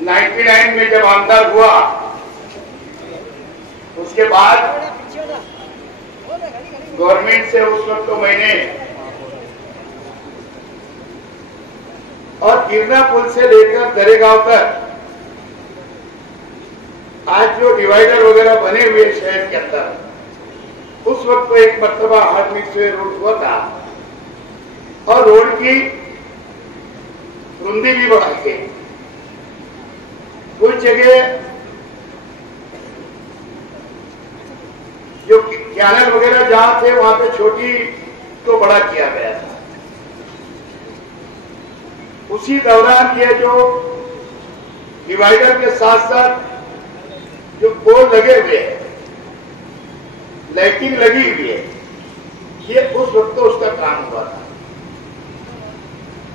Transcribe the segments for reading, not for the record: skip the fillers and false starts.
99 में जब आमदार हुआ उसके बाद गवर्नमेंट से उस वक्त तो मैंने और गिरना पुल से लेकर दरेगांव तक आज जो डिवाइडर वगैरह बने हुए शहर के अंदर, उस वक्त तो एक मरतबा हार्ड मिक्स वे रोड हुआ था और रोड की रुंदी भी बढ़ाई गई। कुछ जगह जो कैनल वगैरह जहां थे वहां पे छोटी तो बड़ा किया गया था। उसी दौरान ये जो डिवाइडर के साथ साथ जो पोल लगे हुए हैं, लाइटिंग लगी हुई है, ये उस वक्त तो उसका काम हुआ था।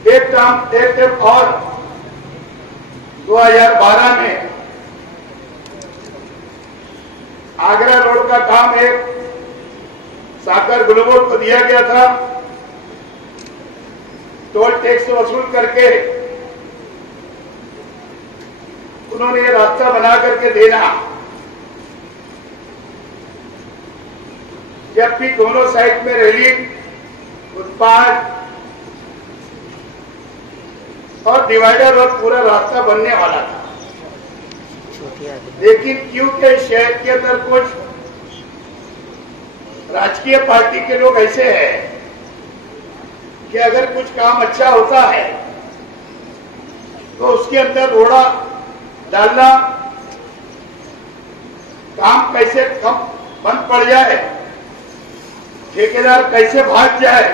एक टाइम और 2012 में आगरा रोड का काम एक साकर ग्लोबल को दिया गया था। टोल टैक्स वसूल करके उन्होंने ये रास्ता बना करके देना। जब भी दोनों साइड में रेलिंग, फुटपाथ और डिवाइडर और पूरा रास्ता बनने वाला था, लेकिन क्योंकि शहर के अंदर कुछ राजकीय पार्टी के लोग ऐसे हैं कि अगर कुछ काम अच्छा होता है तो उसके अंदर रोड़ा डालना, काम कैसे कम बंद पड़ जाए, ठेकेदार कैसे भाग जाए,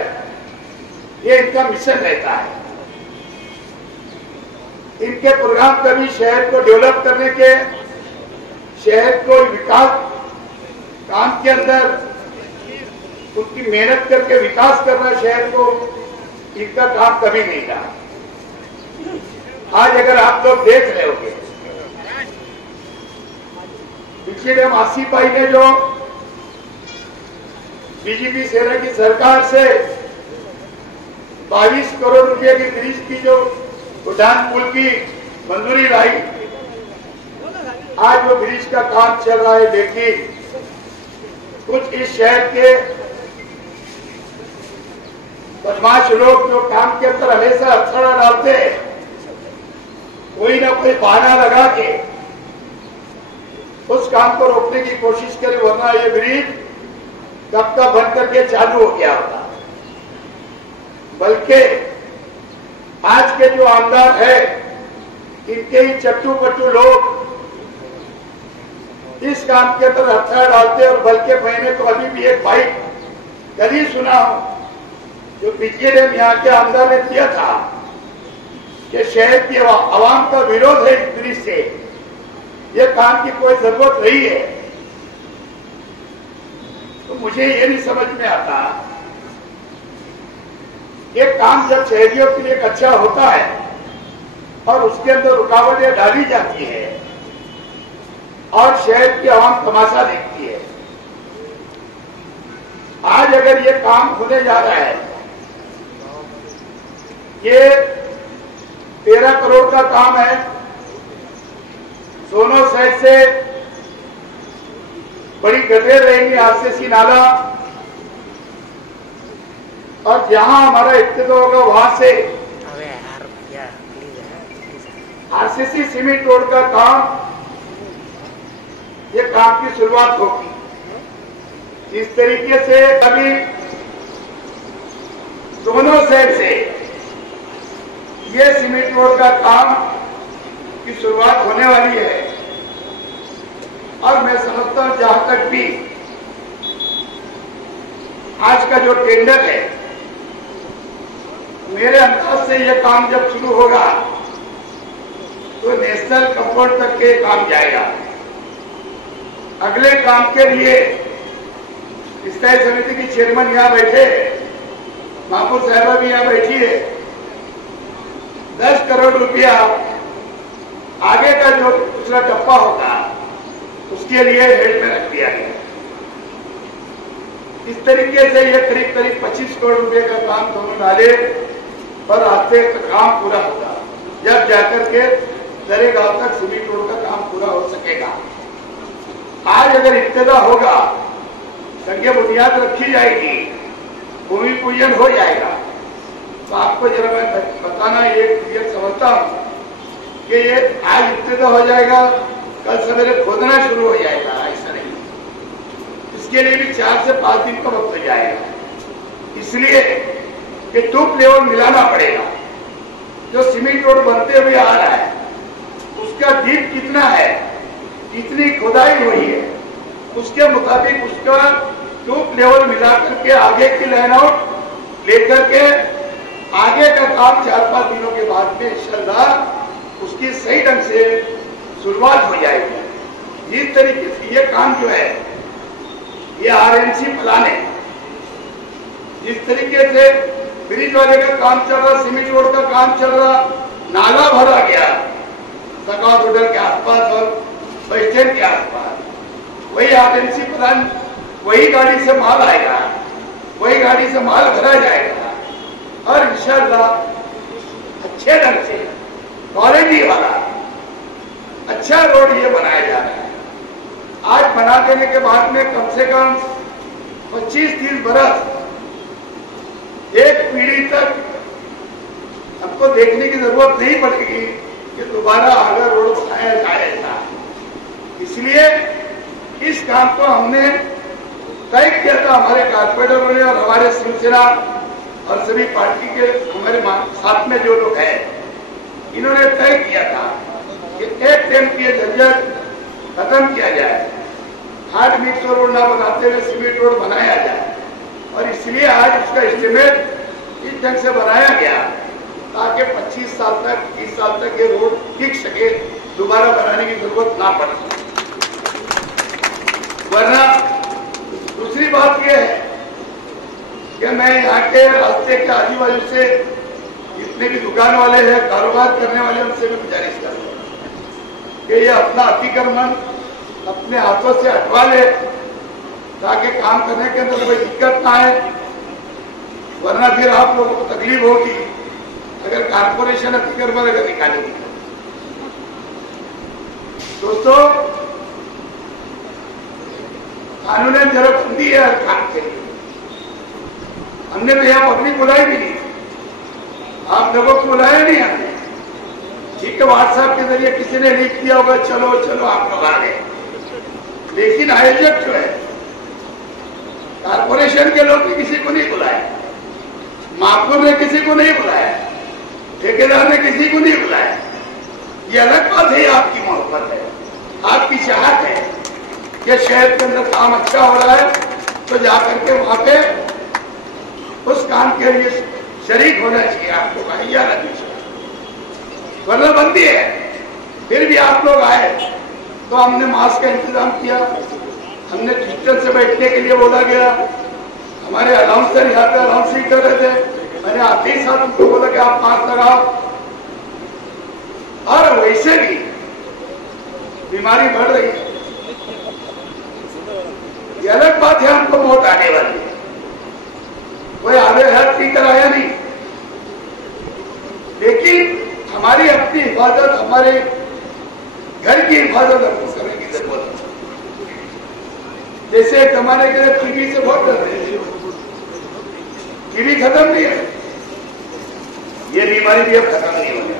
ये इनका मिशन रहता है। इनके प्रोग्राम कभी शहर को डेवलप करने के, शहर को विकास काम के अंदर उनकी मेहनत करके विकास करना, शहर को, इनका काम कभी नहीं रहा। आज अगर आप लोग देख रहे होंगे, पिछले मासी भाई ने जो बीजेपी सेना की सरकार से 22 करोड़ रुपए की ब्रिज की जो उड़ान पुल की मंजूरी लाई, आज वो ब्रिज का काम चल रहा है, लेकिन कुछ इस शहर के बदमाश लोग जो काम के अंदर हमेशा अड़थड़ा डालते हैं, कोई ना कोई बहाना लगा के उस काम को रोकने की कोशिश करे, वरना ये ब्रिज कब का बंद करके चालू हो गया होता। बल्कि आज के जो आमदार है, इनके ही चट्टू पट्टू लोग इस काम के अंदर हथियार डालते। और बल्कि मैंने तो अभी भी एक बाइक कल ही सुना हूं जो पिछले दिन यहाँ के आमदार ने किया था कि शहर की आवाम का विरोध है इस ब्रिज से, ये काम की कोई जरूरत नहीं है। तो मुझे ये नहीं समझ में आता, ये काम जब शहरियों के लिए अच्छा होता है और उसके अंदर रुकावटें डाली जाती है और शहर की आवाम तमाशा देखती है। आज अगर ये काम होने जा रहा है, ये 13 करोड़ का काम है, दोनों साइड से बड़ी गड्ढे रहेंगे, आरसीसी नाला, और जहां हमारा इफ्तिताह होगा वहां से आरसीसी सीमेंट रोड का काम, ये काम की शुरुआत होगी। इस तरीके से अभी दोनों साइड से ये सीमेंट रोड का काम की शुरुआत होने वाली है। और मैं समझता हूं जहां तक भी आज का जो टेंडर है, मेरे अंदाज से यह काम जब शुरू होगा तो नेशनल कंपाउंड तक के काम जाएगा। अगले काम के लिए स्थायी समिति की चेयरमैन यहां बैठे, महमूद साहबा भी यहां बैठी है, 10 करोड़ रुपया आगे का जो दूसरा टप्पा होगा उसके लिए हेड में रख दिया गया। इस तरीके से ये करीब 25 करोड़ रुपए का काम दोनों नाले पर आते काम पूरा होगा, जब जाकर के दरेगांव तक सीमेंट रोड का काम पूरा हो सकेगा। आज अगर इब्तिदा होगा, संज्ञा बुनियाद रखी जाएगी, भूमि पूजन हो जाएगा, तो आपको जरा मैं बताना ये समझता हूं कि ये आज इब्तिदा हो जाएगा, कल सवेरे खोदना शुरू हो जाएगा, ऐसा नहीं। इसके लिए भी 4 से 5 दिन का वक्त हो जाएगा, इसलिए कि ट्यूब लेवल मिलाना पड़ेगा। जो सीमेंट रोड बनते हुए आ रहा है उसका डीप कितना है, कितनी खुदाई हुई है, उसके मुताबिक उसका ट्यूब लेवल मिला करके आगे की लाइन आउट लेकर के आगे का काम 4-5 दिनों के बाद में इंशाल्लाह उसकी सही ढंग से शुरुआत हो जाएगी। जिस तरीके से ये काम जो है, ये आरएनसी प्लान है, जिस तरीके से ब्रिज वाले का काम चल रहा, सीमेंट रोड का काम चल रहा, नाला भरा गया सकाउट होटल के आसपास और बस स्टैंड के आसपास, वही आरएनसी प्लान, वही गाड़ी से माल आएगा, वही गाड़ी से माल भरा जाएगा और इंशाल्लाह अच्छे ढंग से क्वालिटी वाला अच्छा रोड ये बनाया जा रहा है। आज बना देने के बाद में कम से कम 25-30 बरस, एक पीढ़ी तक हमको देखने की जरूरत नहीं पड़ेगी कि दोबारा अगर रोड बनाया जाएगा। इसलिए इस काम को हमने तय किया था, हमारे कारपोरेटरों ने और हमारे शिवसेना और सभी पार्टी के हमारे साथ में जो लोग हैं, इन्होंने तय किया था कि एक टाइम की झंझट खत्म किया जाए, हार्ड मिक्स रोड ना बनाते हुए सीमेंट रोड बनाया जाए। और इसलिए आज उसका एस्टिमेट इस ढंग से बनाया गया ताकि 25 साल तक, 30 साल तक ये रोड टिक सके, दोबारा बनाने की जरूरत ना पड़े। वरना दूसरी बात यह है कि मैं यहाँ के रास्ते के आजू बाजू से जितने भी दुकान वाले हैं, कारोबार करने वाले, उनसे भी गुजारिश करता हूँ कि ये अपना अतिक्रमण अपने हाथों से हटवा ले ताकि काम करने के अंदर कोई दिक्कत ना आए, वरना फिर आप लोगों को तकलीफ होगी अगर कारपोरेशन अतिक्रमण अगर निकालेगी। दोस्तों, कानून जरूरतमंदी है हर काम के लिए। हमने तो यहाँ पब्लिक बुलाई भी नहीं, आप लोगों को बुलाया नहीं हमने। ठीक है, व्हाट्सएप के जरिए किसी ने लिख दिया होगा, चलो चलो आप लोग आ गए, लेकिन आयोजक जो है कारपोरेशन के लोग भी किसी को नहीं बुलाया, माफूर ने किसी को नहीं बुलाया, ठेकेदार ने किसी को नहीं बुलाया। ये अलग बात है, आपकी मोहब्बत है, आपकी चाहत है कि शहर के अंदर काम अच्छा हो रहा है तो जाकर के वहां पे उस काम के लिए शरीक होना चाहिए आपको, कहीं जाना चाहिए। वरना बंदी है, फिर भी आप लोग आए तो हमने मास्क का इंतजाम किया, हमने डिस्टेंस से बैठने के लिए बोला गया, हमारे अनाउंसर यहाँ पे अनाउंस ही कर रहे थे, मैंने आते ही साथ उनको बोला कि आप मास्क लगाओ। और वैसे भी बीमारी बढ़ रही है, ये अलग बात है, हमको मौत आने वाली है, कोई आगे हेल्थ की कराया नहीं, लेकिन हमारी अपनी हिफाजत, हमारे घर की हिफाजत हमको करने की जरूरत है। जैसे एक जमाने के लिए टीबी से बहुत डर रहे थे, टीबी खत्म नहीं है, ये बीमारी भी अब खत्म नहीं होगी,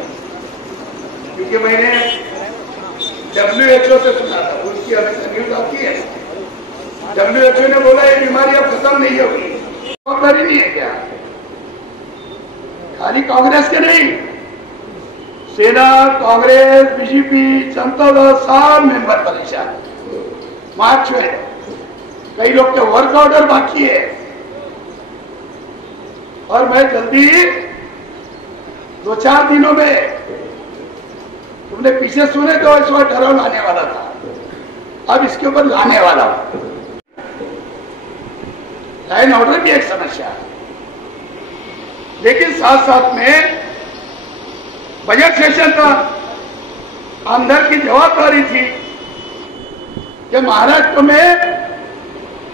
क्योंकि मैंने WHO से सुना था, उसकी हमेशा न्यूज आती है, WHO ने बोला ये बीमारी अब खत्म नहीं होगी। जवाबदारी नहीं है क्या खाली कांग्रेस के नहीं, सेना, कांग्रेस, बीजेपी, जनता दल, सब मेंबर परेशान, मार्च में कई लोग के वर्क ऑर्डर बाकी है। और मैं जल्दी 2-4 दिनों में, तुमने पीछे सुने तो इस बार ठहराव लाने वाला था, अब इसके ऊपर लाने वाला हूं। लाइन ऑर्डर भी एक समस्या है, लेकिन साथ साथ में बजट सेशन था, अंदर की जवाबदारी थी कि महाराष्ट्र में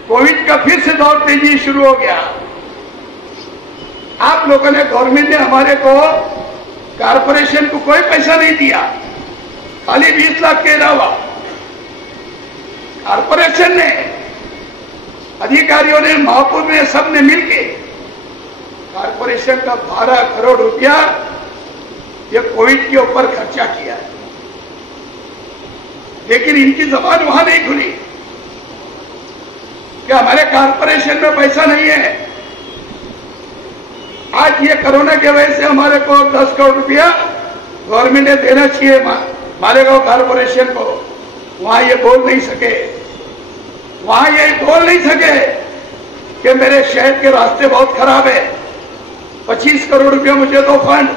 कोविड का फिर से दौर तेजी शुरू हो गया। आप लोगों ने, गवर्नमेंट ने हमारे को, कारपोरेशन को कोई पैसा नहीं दिया, खाली 20 लाख के अलावा कारपोरेशन ने, अधिकारियों ने, महापौर ने, सबने मिलके कारपोरेशन का 12 करोड़ रुपया ये कोविड के ऊपर खर्चा किया। लेकिन इनकी जबान वहां नहीं खुली कि हमारे कारपोरेशन में पैसा नहीं है। आज ये कोरोना की वजह से हमारे को 10 करोड़ रुपया गवर्नमेंट ने देना चाहिए मालेगांव कारपोरेशन को, वहां ये बोल नहीं सके। वहां ये बोल नहीं सके कि मेरे शहर के रास्ते बहुत खराब है, 25 करोड़ रुपया मुझे दो फंड।